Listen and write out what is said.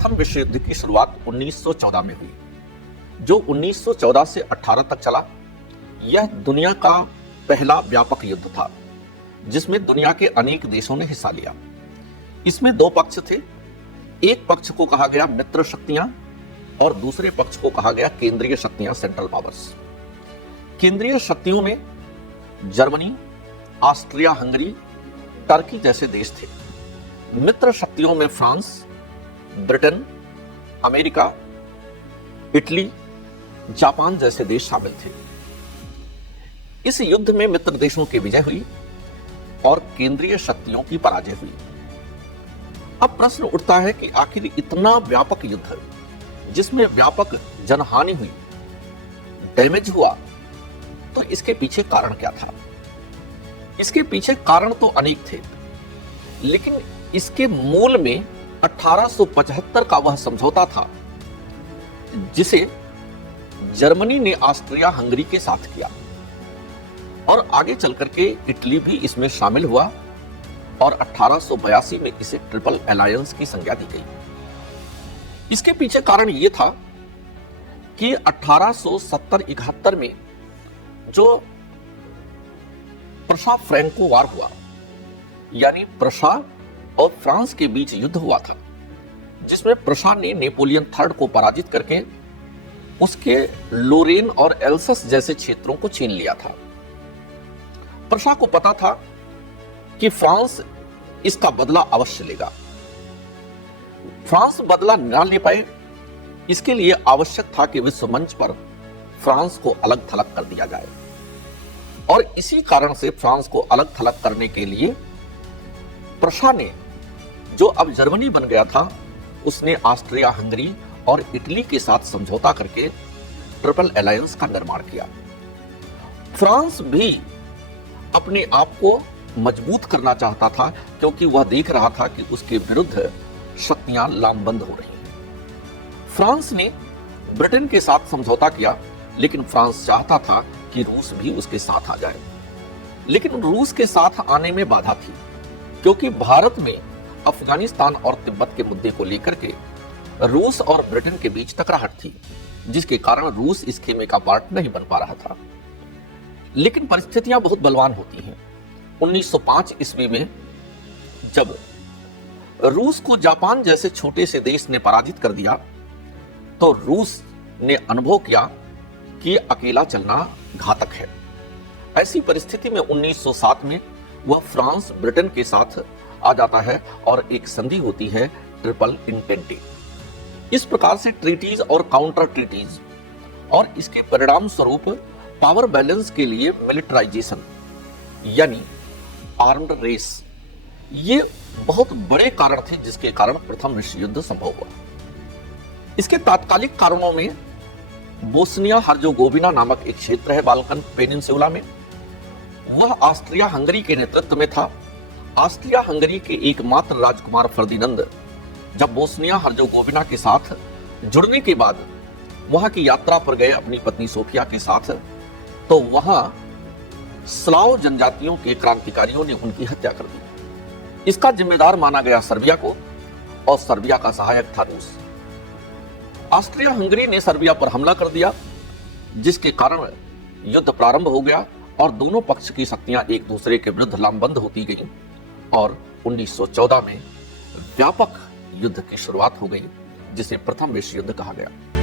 प्रथम विश्व युद्ध की शुरुआत 1914 में हुई, जो 1914 से 18 तक चला। यह दुनिया का पहला व्यापक युद्ध था जिसमें दुनिया के अनेक देशों ने हिस्सा लिया। इसमें दो पक्ष थे, एक पक्ष को कहा गया मित्र शक्तियां और दूसरे पक्ष को कहा गया केंद्रीय शक्तियां, सेंट्रल पावर्स। केंद्रीय शक्तियों में जर्मनी, ऑस्ट्रिया हंगरी, टर्की जैसे देश थे। मित्र शक्तियों में France, Britain, America, Italy, Japan जैसे देश शामिल थे। इस युद्ध में मित्र देशों की विजय हुई और केंद्रीय शक्तियों की पराजय हुई। अब प्रश्न उठता है कि आखिर इतना व्यापक युद्ध जिसमें व्यापक जनहानि हुई, डैमेज हुआ, तो इसके पीछे कारण क्या था? इसके पीछे कारण तो अनेक थे, लेकिन इसके मूल में 1875 का वह समझौता था जिसे जर्मनी ने ऑस्ट्रिया हंगरी के साथ किया और आगे चल करके इटली भी इसमें शामिल हुआ और 1882 में इसे ट्रिपल अलायंस की संज्ञा दी गई। इसके पीछे कारण यह था कि 1870-71 में जो प्रशा फ्रैंको वार हुआ, यानी प्रशा और फ्रांस के बीच युद्ध हुआ था, जिसमें प्रशा ने नेपोलियन थर्ड को पराजित करके उसके लोरेन और एल्सस जैसे क्षेत्रों को छीन लिया था। प्रशा को पता था कि फ्रांस इसका बदला अवश्य लेगा। फ्रांस बदला न ले पाए, इसके लिए आवश्यक था कि विश्व मंच पर फ्रांस को अलग थलग कर दिया जाए और इसी कारण से फ्रांस को अलग थलग करने के लिए प्रशा ने, जो अब जर्मनी बन गया था, उसने ऑस्ट्रिया हंगरी और इटली के साथ समझौता करके ट्रिपल अलायंस का निर्माण किया। फ्रांस भी अपने आप को मजबूत करना चाहता था क्योंकि वह देख रहा था कि उसके विरुद्ध शक्तियां लामबंद हो रही हैं। फ्रांस ने ब्रिटेन के साथ समझौता किया, लेकिन फ्रांस चाहता था कि रूस भी उसके साथ आ जाए। लेकिन रूस के साथ आने में बाधा थी क्योंकि भारत में अफगानिस्तान और तिब्बत के मुद्दे को लेकर के रूस और ब्रिटेन के बीच टकराहट थी, जिसके कारण रूस इस खेमे का पार्ट नहीं बन पा रहा था। लेकिन परिस्थितियां बहुत बलवान होती हैं। 1905 ईस्वी में जब रूस को जापान जैसे छोटे से देश ने पराजित कर दिया, तो रूस ने अनुभव किया कि अकेला चलना घातक है। ऐसी परिस्थिति में 1907 में वह फ्रांस ब्रिटेन के साथ आ जाता है और एक संधि होती है ट्रिपल इंटेंटे। इस प्रकार से ट्रीटीज और काउंटर ट्रीटीज और इसके परिणाम स्वरूप पावर बैलेंस के लिए मिलिटराइजेशन यानी आर्म्ड रेस, ये बहुत बड़े कारण थे जिसके कारण प्रथम विश्व युद्ध संभव हुआ। इसके तात्कालिक कारणों में बोस्निया हर्जोगोविना नामक एक क्षेत्र है बाल्कन पेनिनसुला में, वह ऑस्ट्रिया हंगरी के नेतृत्व में था। ऑस्ट्रिया हंगरी के एकमात्र राजकुमार फर्दिनंद जब बोस्निया हर्जोगोविना के साथ जुड़ने के बाद वहां की यात्रा पर गए अपनी पत्नी सोफिया के साथ, तो वहां स्लाव जनजातियों के क्रांतिकारियों ने उनकी हत्या कर दी। इसका जिम्मेदार माना गया सर्बिया को और सर्बिया का सहायक था रूस। ऑस्ट्रिया हंगरी ने सर्बिया पर हमला कर दिया, जिसके कारण युद्ध प्रारंभ हो गया और दोनों पक्ष की शक्तियां एक दूसरे के विरुद्ध लामबंद होती गईं और 1914 में व्यापक युद्ध की शुरुआत हो गई, जिसे प्रथम विश्व युद्ध कहा गया।